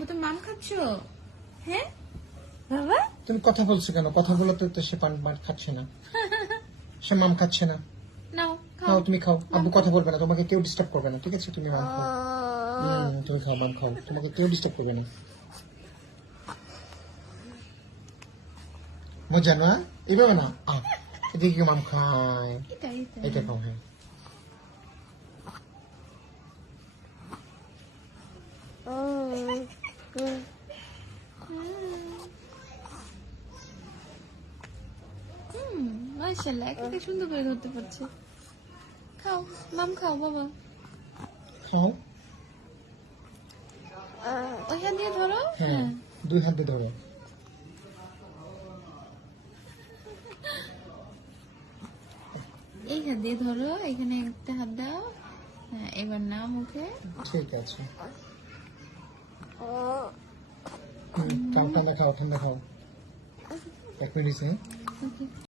আব্বু তুমি মাম খাচ্ছো? হ্যাঁ বাবা, তুমি কথা বলছো কেন? কথা বলে তো সে পান খাচ্ছে না, সে মাম খাচ্ছে না। নাও খাও। খাও, তুমি খাও। আব্বু কথা বলবে না, তোমাকে কেউ ডিস্টার্ব করবে না, ঠিক আছে? তুমি মাম খাও। তুমি খাও, মাম খাও, তোমাকে কেউ ডিস্টার্ব করবে না। মজা না? এইভাবে না, এদিকে মাম খায়। এটা এটা খাও, হ্যাঁ। মাশাআল্লাহ, একে সুন্দর করে ধরতে পারছে। খাও মাম, খাও বাবা। খাও, ওই হাত দিয়ে ধরো। হ্যাঁ, দুই হাত দিয়ে ধরো। এই হাত দিয়ে ধরো, এখানে একটা হাত দাও। হ্যাঁ, এবার নাও মুখে। ঠিক আছে। খাও, ঠান্ডা খাও, ঠান্ডা খাও। 1 মিনিট, হ্যাঁ। ওকে।